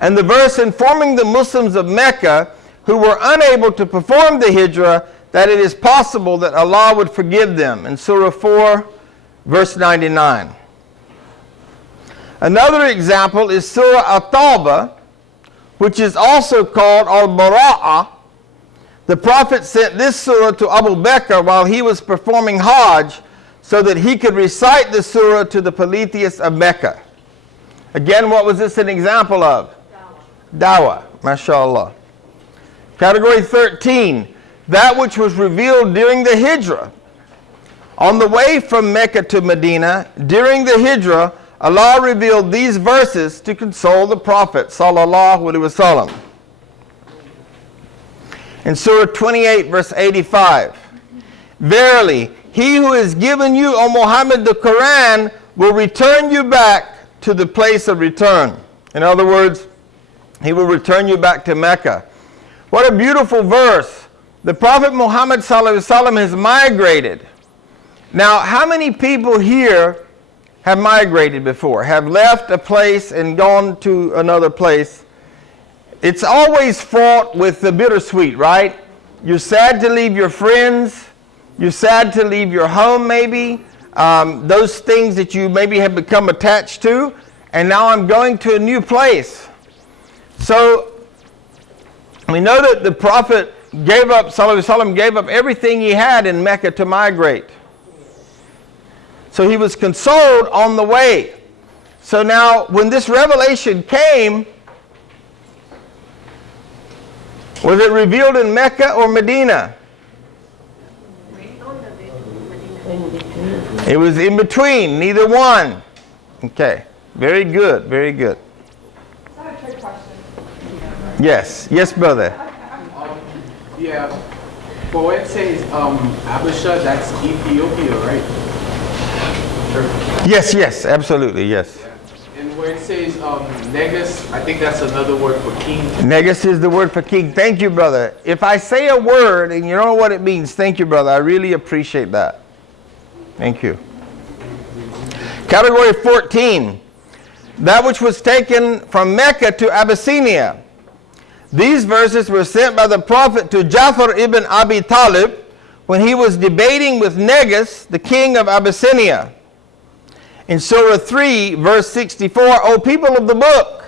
and the verse informing the Muslims of Mecca who were unable to perform the hijrah that it is possible that Allah would forgive them in Surah 4, verse 99. Another example is Surah At-Tawbah, which is also called Al-Bara'ah. The Prophet sent this surah to Abu Bakr while he was performing Hajj so that he could recite the surah to the polytheists of Mecca. Again, what was this an example of? Dawah. MashaAllah. Category 13, that which was revealed during the Hijrah. On the way from Mecca to Medina, during the Hijrah, Allah revealed these verses to console the Prophet sallallahu alaihi wasallam. In Surah 28, verse 85, verily, he who has given you, O Muhammad, the Qur'an will return you back to the place of return. In other words, he will return you back to Mecca. What a beautiful verse. The Prophet Muhammad sallallahu alaihi wasallam has migrated. Now, how many people here have migrated before, have left a place and gone to another place? It's always fraught with the bittersweet, right? You're sad to leave your friends. You're sad to leave your home, maybe. Those things that you maybe have become attached to. And now I'm going to a new place. So, we know that the Prophet gave up, sallallahu alaihi wasallam, gave up everything he had in Mecca to migrate. So he was consoled on the way. So now, when this revelation came, was it revealed in Mecca or Medina? It was in between, neither one. Okay, very good, very good. Is that a trick question? Yes, yes, brother. Yeah, but when it says Abisha, that's Ethiopia, right? Yes, yes, absolutely, yes. And where it says Negus, I think that's another word for king. Negus is the word for king. Thank you, brother. If I say a word and you don't know what it means, thank you, brother. I really appreciate that. Thank you. Category 14, that which was taken from Mecca to Abyssinia. These verses were sent by the Prophet to Ja'far ibn Abi Talib when he was debating with Negus, the king of Abyssinia. In Surah 3, verse 64, O people of the book,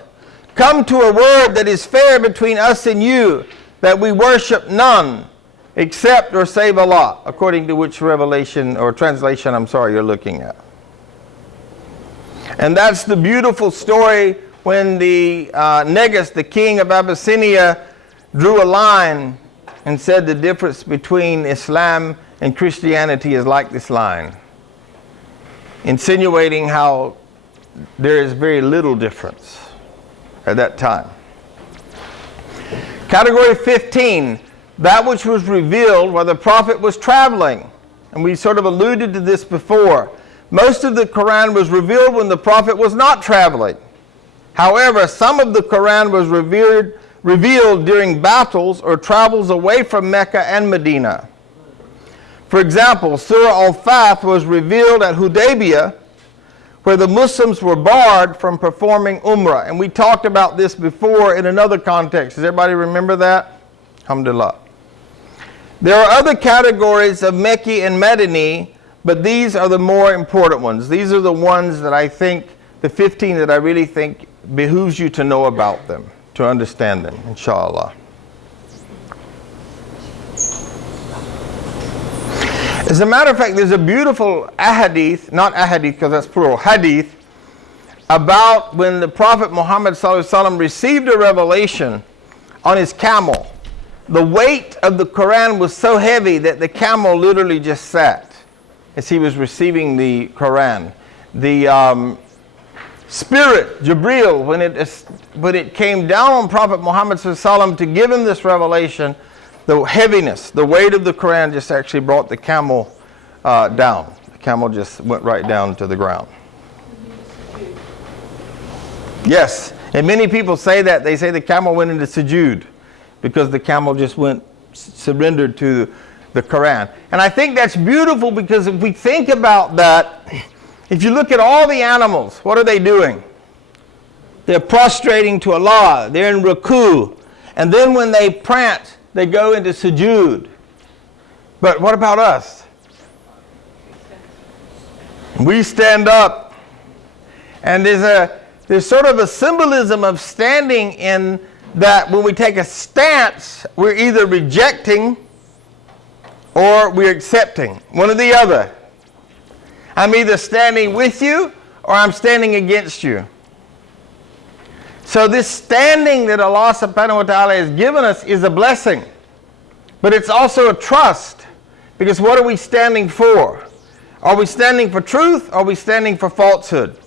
come to a word that is fair between us and you, that we worship none except or save Allah, according to which revelation or translation, you're looking at. And that's the beautiful story when the Negus, the king of Abyssinia, drew a line and said the difference between Islam and Christianity is like this line, insinuating how there is very little difference at that time. Category 15, that which was revealed while the Prophet was traveling. And we sort of alluded to this before. Most of the Quran was revealed when the Prophet was not traveling. However, some of the Quran was revealed during battles or travels away from Mecca and Medina. For example, Surah Al-Fath was revealed at Hudaybiyah, where the Muslims were barred from performing Umrah. And we talked about this before in another context. Does everybody remember that? Alhamdulillah. There are other categories of Mecca and Madani, but these are the more important ones. These are the ones that I think, the 15 that I really think behooves you to know about them, to understand them, inshallah. As a matter of fact, there's a beautiful ahadith, not ahadith because that's plural, hadith, about when the Prophet Muhammad ﷺ received a revelation on his camel. The weight of the Quran was so heavy that the camel literally just sat as he was receiving the Quran. The Spirit, Jibreel, when it came down on Prophet Muhammad ﷺ to give him this revelation, the heaviness, the weight of the Quran just actually brought the camel down. The camel just went right down to the ground. Yes, and many people say that. They say the camel went into sujood because the camel just surrendered to the Quran. And I think that's beautiful because if we think about that, if you look at all the animals, what are they doing? They're prostrating to Allah. They're in ruku. And then when they prance, they go into sujood. But what about us? We stand up. And there's sort of a symbolism of standing in that when we take a stance, we're either rejecting or we're accepting. One or the other. I'm either standing with you or I'm standing against you. So this standing that Allah subhanahu wa ta'ala has given us is a blessing. But it's also a trust. Because what are we standing for? Are we standing for truth or are we standing for falsehood?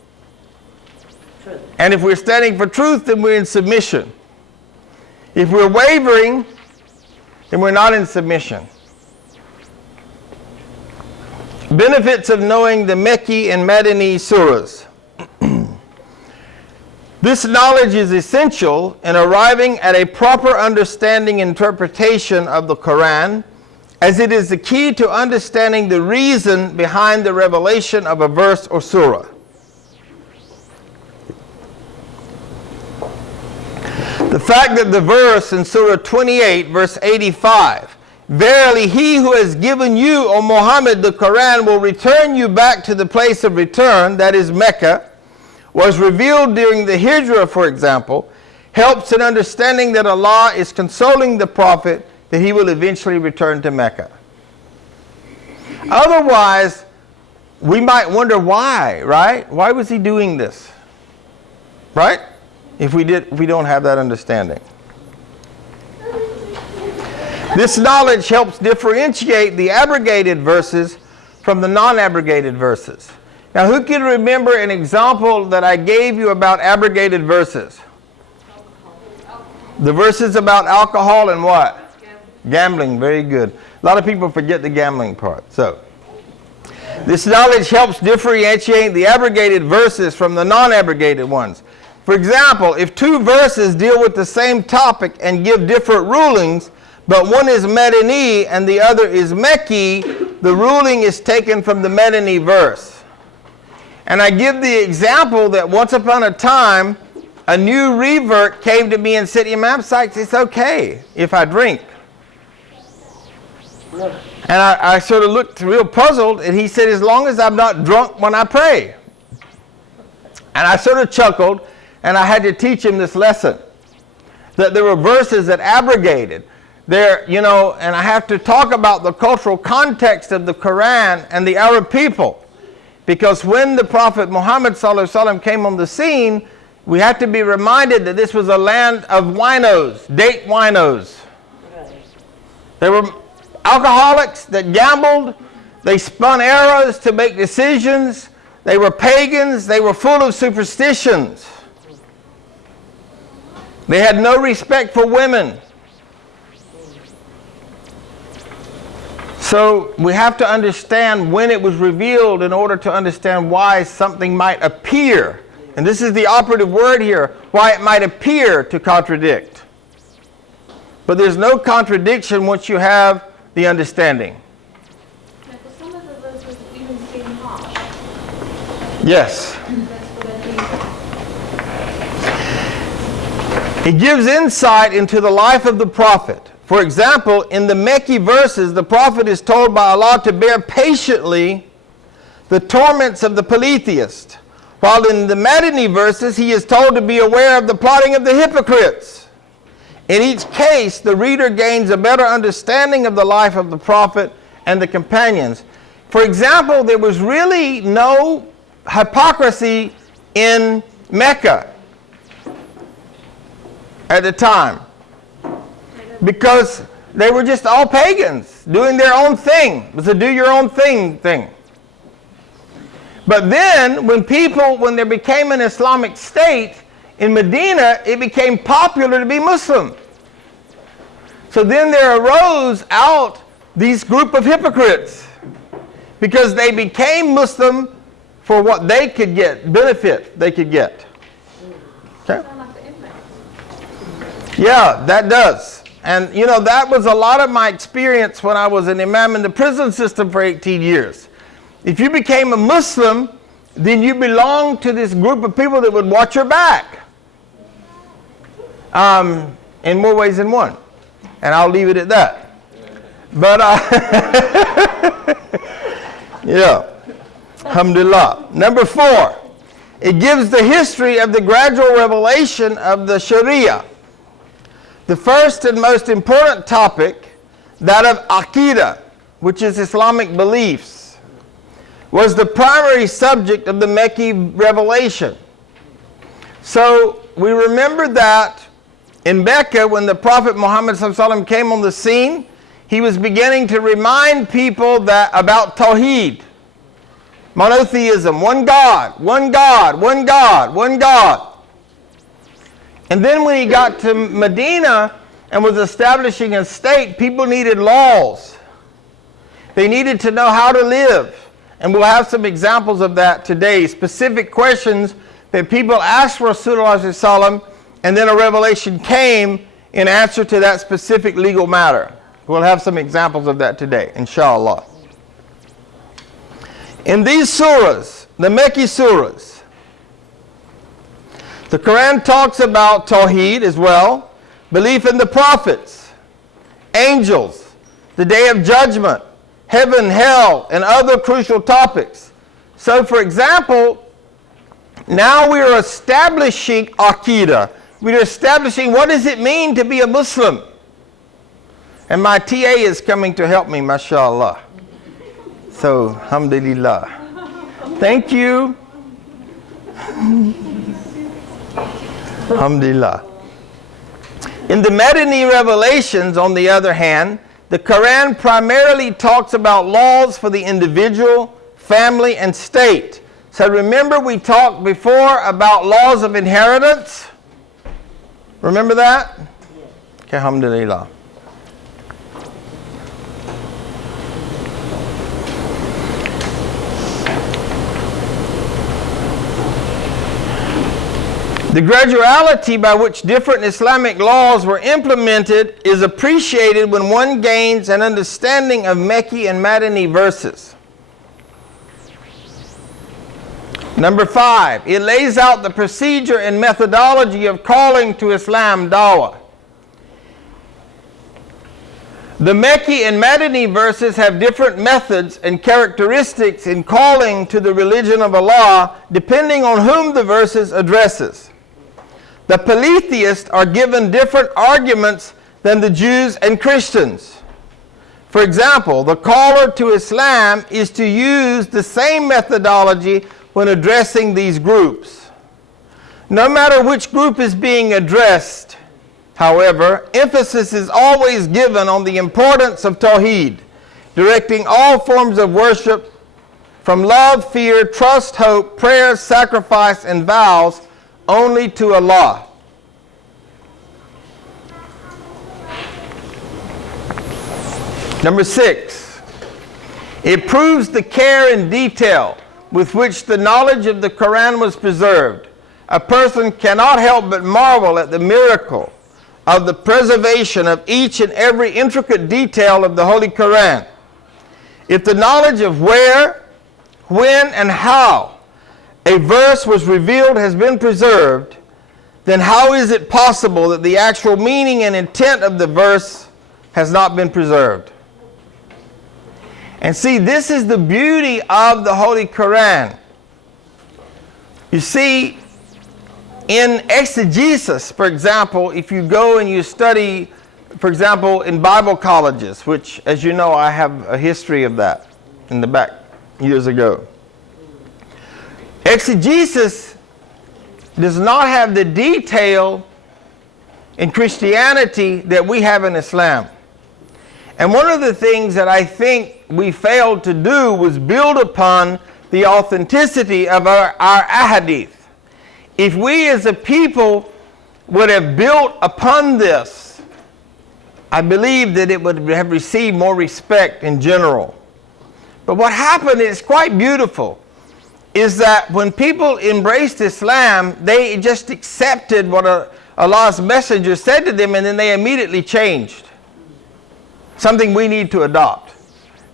Truth. And if we're standing for truth, then we're in submission. If we're wavering, then we're not in submission. Benefits of knowing the Mekki and Madani surahs. This knowledge is essential in arriving at a proper understanding and interpretation of the Qur'an, as it is the key to understanding the reason behind the revelation of a verse or surah. The fact that the verse in Surah 28, verse 85, "Verily he who has given you, O Muhammad, the Quran will return you back to the place of return," that is Mecca, was revealed during the Hijrah, for example, helps in understanding that Allah is consoling the Prophet that he will eventually return to Mecca. Otherwise, we might wonder why, right? Why was he doing this? Right? If we don't have that understanding. This knowledge helps differentiate the abrogated verses from the non-abrogated verses. Now, who can remember an example that I gave you about abrogated verses? The verses about alcohol and what? Gambling. Very good. A lot of people forget the gambling part. So, this knowledge helps differentiate the abrogated verses from the non-abrogated ones. For example, if two verses deal with the same topic and give different rulings, but one is Madani and the other is Mekki, the ruling is taken from the Madani verse. And I give the example that once upon a time, a new revert came to me and said, "Imam Sykes, it's okay if I drink." And I sort of looked real puzzled, and he said, "As long as I'm not drunk when I pray." And I sort of chuckled, and I had to teach him this lesson, that there were verses that abrogated. And I have to talk about the cultural context of the Quran and the Arab people. Because when the Prophet Muhammad ﷺ came on the scene, we have to be reminded that this was a land of winos, date winos. They were alcoholics that gambled. They spun arrows to make decisions. They were pagans. They were full of superstitions. They had no respect for women. So we have to understand when it was revealed in order to understand why something might appear, and this is the operative word here, why it might appear to contradict. But there's no contradiction once you have the understanding. Now, for some of the verses even seem harsh. Yes. That's what It gives insight into the life of the Prophet. For example, in the Mekki verses, the Prophet is told by Allah to bear patiently the torments of the polytheist, while in the Madani verses, he is told to be aware of the plotting of the hypocrites. In each case, the reader gains a better understanding of the life of the Prophet and the companions. For example, there was really no hypocrisy in Mecca at the time, because they were just all pagans doing their own thing. It was a do your own thing. But then when there became an Islamic state in Medina, it became popular to be Muslim. So then there arose out these group of hypocrites, because they became Muslim for what they could get, benefit they could get. Okay? Yeah, that does. And that was a lot of my experience when I was an imam in the prison system for 18 years. If you became a Muslim, then you belonged to this group of people that would watch your back. in more ways than one. And I'll leave it at that. But, yeah. Alhamdulillah. Number 4, it gives the history of the gradual revelation of the Sharia. The first and most important topic, that of Aqidah, which is Islamic beliefs, was the primary subject of the Mecca revelation. So we remember that in Mecca, when the Prophet Muhammad ﷺ came on the scene, he was beginning to remind people that about Tawheed, monotheism, one God, one God, one God, one God. And then when he got to Medina and was establishing a state, people needed laws. They needed to know how to live. And we'll have some examples of that today, specific questions that people asked Rasulullah ﷺ, and then a revelation came in answer to that specific legal matter. We'll have some examples of that today, inshallah. In these surahs, the Mecca surahs, the Quran talks about Tawheed as well, belief in the prophets, angels, the day of judgment, heaven, hell, and other crucial topics. So, for example, now we are establishing Aqidah. We are establishing what does it mean to be a Muslim. And my TA is coming to help me, mashallah. So, alhamdulillah. Thank you. Alhamdulillah. In the Madani revelations, on the other hand, the Quran primarily talks about laws for the individual, family, and state. So remember we talked before about laws of inheritance? Remember that? Okay, alhamdulillah. The graduality by which different Islamic laws were implemented is appreciated when one gains an understanding of Mecca and Madani verses. Number 5, it lays out the procedure and methodology of calling to Islam dawah. The Mecca and Madani verses have different methods and characteristics in calling to the religion of Allah depending on whom the verses addresses. The polytheists are given different arguments than the Jews and Christians. For example, the caller to Islam is to use the same methodology when addressing these groups. No matter which group is being addressed, however, emphasis is always given on the importance of Tawheed, directing all forms of worship from love, fear, trust, hope, prayer, sacrifice, and vows only to Allah. Number 6, it proves the care and detail with which the knowledge of the Quran was preserved. A person cannot help but marvel at the miracle of the preservation of each and every intricate detail of the Holy Quran. If the knowledge of where, when, and how a verse was revealed has been preserved, then how is it possible that the actual meaning and intent of the verse has not been preserved? And see, this is the beauty of the Holy Quran. You see, in exegesis, for example, if you go and you study, for example, in Bible colleges, which, as you know, I have a history of that in the back years ago. Exegesis does not have the detail in Christianity that we have in Islam. And one of the things that I think we failed to do was build upon the authenticity of our ahadith. If we as a people would have built upon this, I believe that it would have received more respect in general. But what happened is quite beautiful, is that when people embraced Islam, they just accepted what Allah's messenger said to them, and then they immediately changed. Something we need to adopt,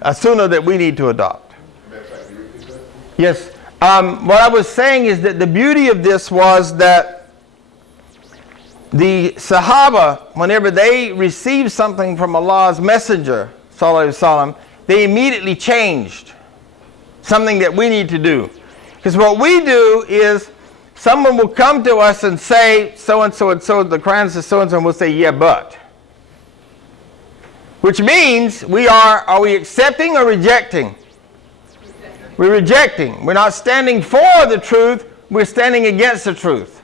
a sunnah that we need to adopt. Yes. What I was saying is that the beauty of this was that the Sahaba, whenever they received something from Allah's Messenger, sallallahu alaihi wasallam, they immediately changed. Something that we need to do. Because what we do is, someone will come to us and say, so-and-so and so, the Quran says so-and-so, and we'll say, yeah, but. Which means, are we accepting or rejecting? We're rejecting. We're not standing for the truth, we're standing against the truth.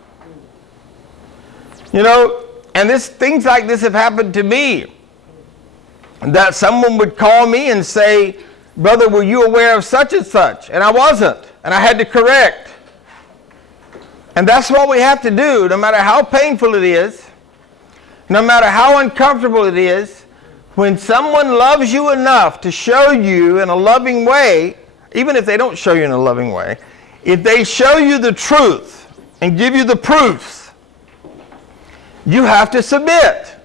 You know, and things like this have happened to me. That someone would call me and say, brother, were you aware of such and such? And I wasn't, and I had to correct. And that's what we have to do, no matter how painful it is, no matter how uncomfortable it is. When someone loves you enough to show you in a loving way, even if they don't show you in a loving way, if they show you the truth and give you the proofs, you have to submit.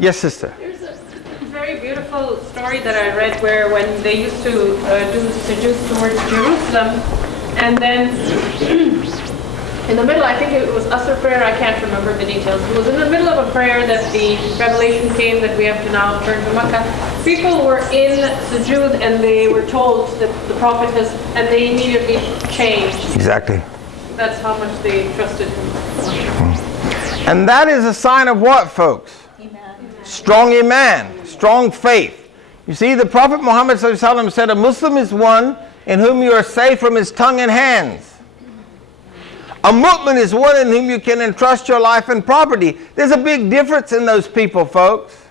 Yes, sister? There's a very beautiful story that I read where when they used to do sujood towards Jerusalem, and then in the middle, I think it was Asr prayer, I can't remember the details. It was in the middle of a prayer that the revelation came that we have to now turn to Makkah. People were in sujood and they were told that the Prophet has, and they immediately changed. Exactly. That's how much they trusted him. And that is a sign of what, folks? Iman. Strong iman, strong faith. You see, the Prophet Muhammad ﷺ said, a Muslim is one in whom you are safe from his tongue and hands. A mu'min is one in whom you can entrust your life and property. There's a big difference in those people, folks.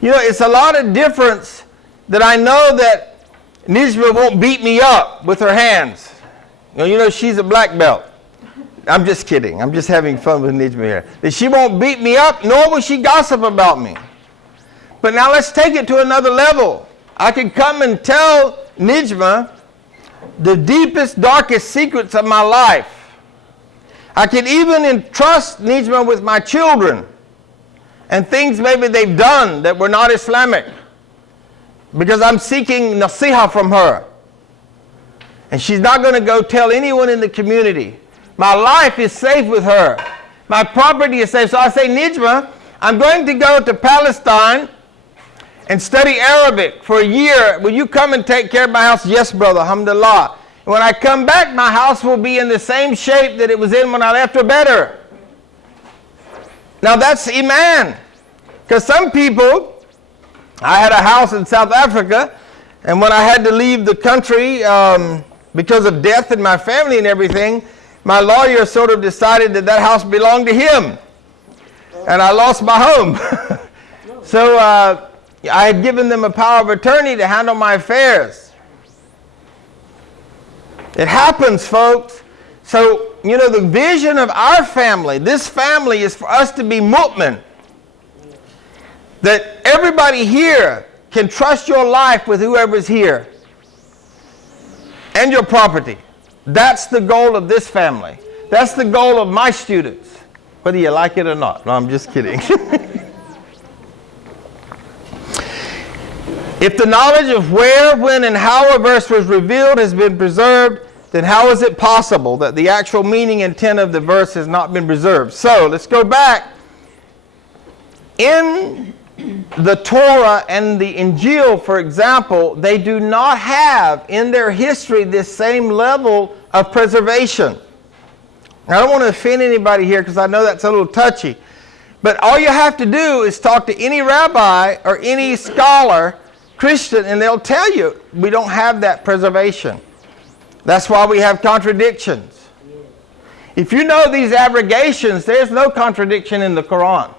You know, it's a lot of difference that I know that Nijma won't beat me up with her hands. You know, she's a black belt. I'm just kidding. I'm just having fun with Nijma here. That she won't beat me up, nor will she gossip about me. But now let's take it to another level. I can come and tell Nijma the deepest, darkest secrets of my life. I can even entrust Nijma with my children and things maybe they've done that were not Islamic, because I'm seeking nasiha from her. And she's not going to go tell anyone in the community. My life is safe with her. My property is safe. So I say, Nijma, I'm going to go to Palestine and study Arabic for a year. Will you come and take care of my house? Yes, brother, alhamdulillah. And when I come back, my house will be in the same shape that it was in when I left, or better. Now that's iman. Because some people, I had a house in South Africa, and when I had to leave the country because of death in my family and everything, my lawyer sort of decided that that house belonged to him. And I lost my home. So I had given them a power of attorney to handle my affairs. It happens, folks. So, you know, the vision of our family, this family, is for us to be mu'min. That everybody here can trust your life with whoever's here. And your property. That's the goal of this family. That's the goal of my students. Whether you like it or not. No, I'm just kidding. If the knowledge of where, when, and how a verse was revealed has been preserved, then how is it possible that the actual meaning and intent of the verse has not been preserved? So, let's go back. In the Torah and the Injil, for example, they do not have in their history this same level of preservation. I don't want to offend anybody here because I know that's a little touchy. But all you have to do is talk to any rabbi or any scholar, Christian, and they'll tell you we don't have that preservation. That's why we have contradictions. If you know these abrogations, there's no contradiction in the Quran.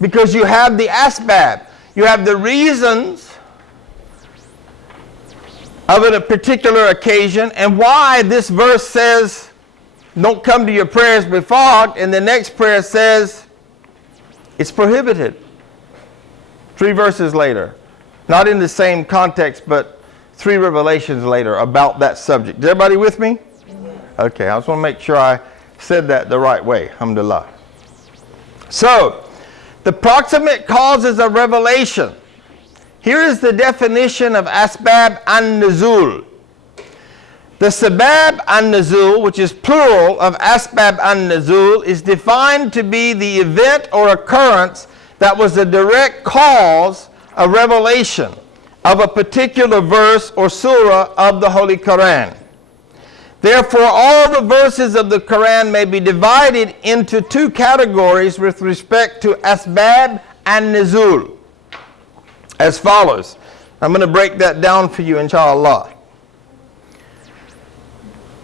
Because you have the asbab. You have the reasons of a particular occasion and why this verse says, don't come to your prayers befogged, and the next prayer says, it's prohibited. 3 verses later. Not in the same context, but 3 revelations later about that subject. Is everybody with me? Okay, I just want to make sure I said that the right way. Alhamdulillah. So, the proximate causes of revelation. Here is the definition of asbab an-nuzul. The sabab an-nuzul, which is plural of asbab an-nuzul, is defined to be the event or occurrence that was the direct cause of revelation of a particular verse or surah of the Holy Quran. Therefore, all the verses of the Quran may be divided into two categories with respect to asbab an-nuzul, as follows. I'm going to break that down for you, inshallah.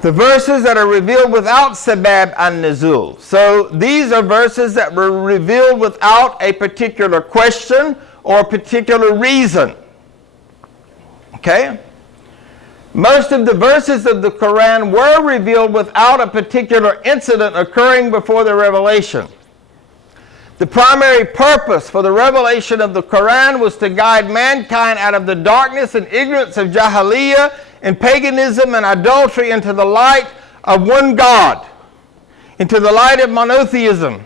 The verses that are revealed without sabab an-nuzul. So these are verses that were revealed without a particular question or a particular reason. Okay? Most of the verses of the Quran were revealed without a particular incident occurring before the revelation. The primary purpose for the revelation of the Quran was to guide mankind out of the darkness and ignorance of Jahiliyyah and paganism and adultery into the light of one God, into the light of monotheism,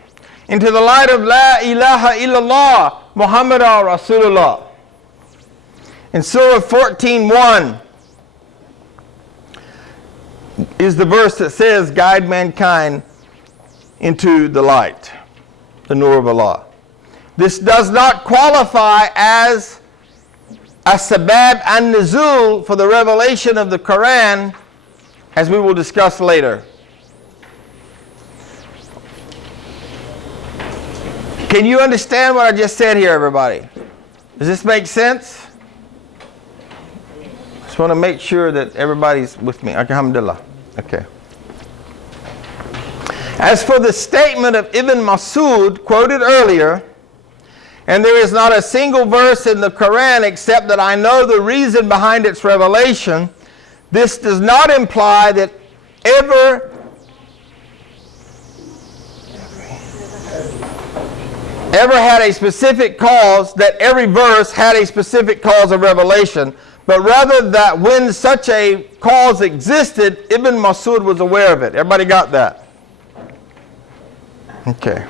into the light of La ilaha illallah, Muhammadan Rasulullah. In Surah 14:1 is the verse that says, guide mankind into the light, the Nur of Allah. This does not qualify as a sabab an-nuzul for the revelation of the Quran, as we will discuss later. Can you understand what I just said here, everybody? Does this make sense? Just want to make sure that everybody's with me. Alhamdulillah. Okay. As for the statement of Ibn Mas'ud quoted earlier, and there is not a single verse in the Quran except that I know the reason behind its revelation, this does not imply that ever had a specific cause, that every verse had a specific cause of revelation, but rather that when such a cause existed, Ibn Mas'ud was aware of it. Everybody got that? Okay.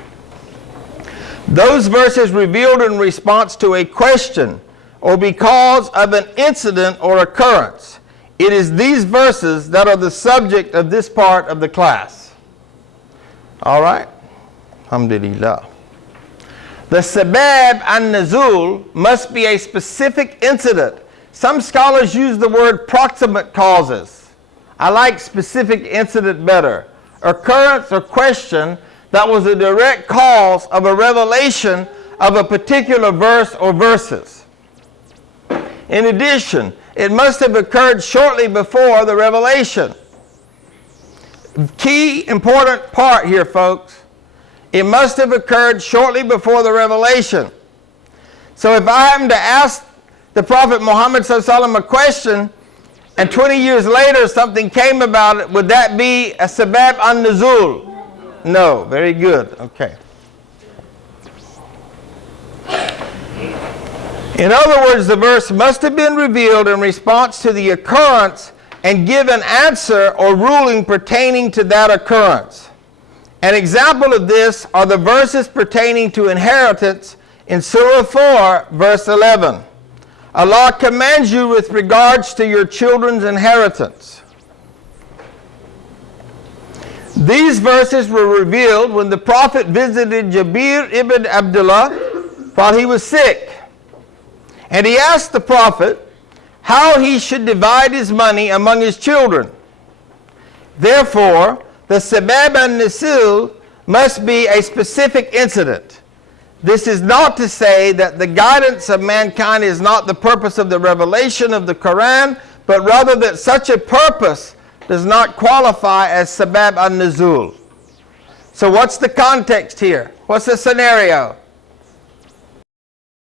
Those verses revealed in response to a question or because of an incident or occurrence. It is these verses that are the subject of this part of the class. All right? Alhamdulillah. The sabab an-nuzul must be a specific incident. Some scholars use the word proximate causes. I like specific incident better. Occurrence or question that was a direct cause of a revelation of a particular verse or verses. In addition, it must have occurred shortly before the revelation. Key important part here, folks. It must have occurred shortly before the revelation. So if I happen to ask the Prophet Muhammad ﷺ a question and 20 years later something came about it, would that be a sabab an-nuzul? No. Very good. Okay. In other words, the verse must have been revealed in response to the occurrence and give an answer or ruling pertaining to that occurrence. An example of this are the verses pertaining to inheritance in Surah 4, verse 11. Allah commands you with regards to your children's inheritance. These verses were revealed when the Prophet visited Jabir ibn Abdullah while he was sick. And he asked the Prophet how he should divide his money among his children. Therefore, the sabab an-nuzul must be a specific incident. This is not to say that the guidance of mankind is not the purpose of the revelation of the Quran, but rather that such a purpose does not qualify as sabab an-nuzul. So what's the context here? What's the scenario?